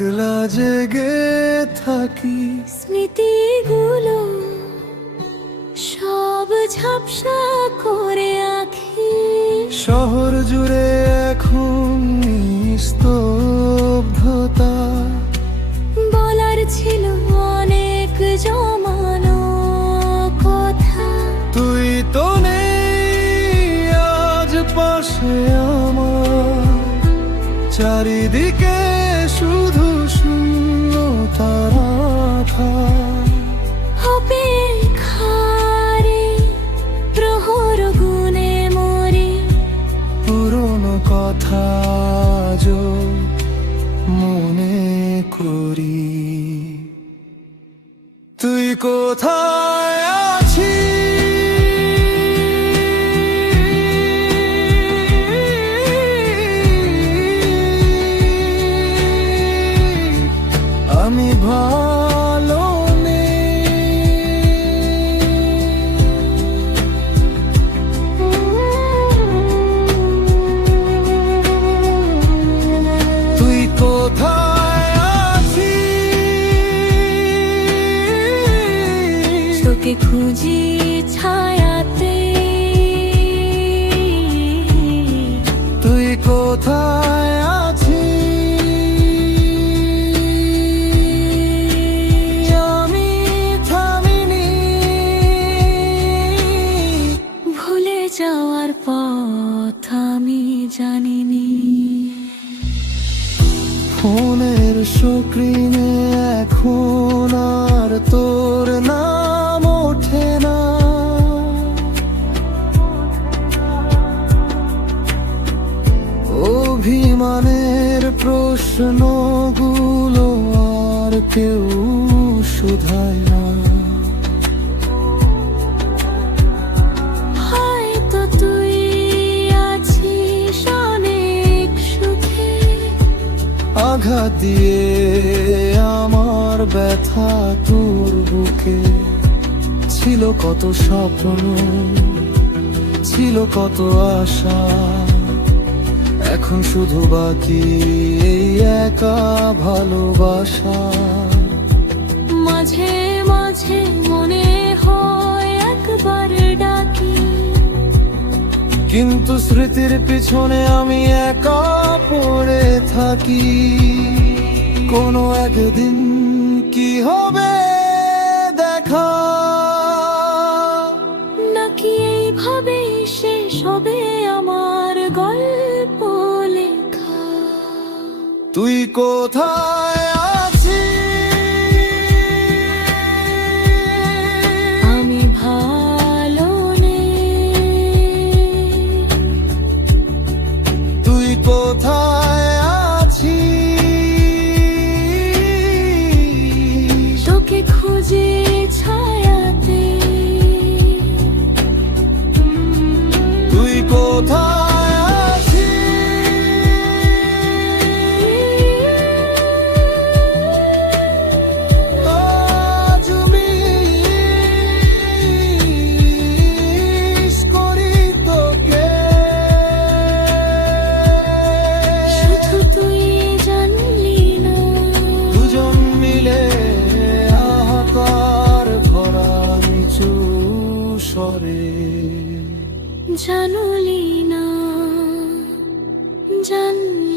একলা জেগে থাকি, স্মৃতিগুলো সব ঝাপসা করে আঁখি। শহর জুড়ে এখন নিস্তব্ধতা, বলার ছিল অনেক জমানো কথা। তুই তো নেই আজ পাশে আমার, চারিদিকে শুধু শূন্যতা রাখা। অপেক্ষারে প্রহর গুনে মরি, পুরনো কথা আজও মনে করি। তুই কোথায় আছিস? আমি ভালো নেই। তুই কোথায় আছিস? তোকে খুঁজি ছায়াতে। তুই কোথায় আছিস? আমি থামিনি, ভুলে যাওয়ার পথ আমি জানিনি। ফোনের স্ক্রিনে এখন আর তোর নাম ওঠে না। অভিমানের প্রশ্নগুলো আর কেউ শুধায় না। হয়তো তুই আছিস অনেক সুখে, আঘাত দিয়ে আমার ব্যথা তোর বুকে। ছিল কত স্বপ্ন, ছিল কত আশা, এখন শুধু বাকি এই একা ভালোবাসা। মাঝে মাঝে মনে হয় একবার ডাকি, কিন্তু স্মৃতির পিছনে আমি একা পড়ে থাকি। কোনো একদিন কি হবে দেখা, নাকি এইভাবে শেষ হবে আমার গল্প লেখা। তুই কোথায় আছিস? আমি ভালো নেই। তুই কোথায় আছিস? তোকে খুঁজে ছায়াতে। তুই কোথায় আছিস? আজ মিস করি তোকে। শুধু তুই জানলি না, দুজন মিলে হাহাকার ভরা নিচু স্বরে। জানলি না, জানলি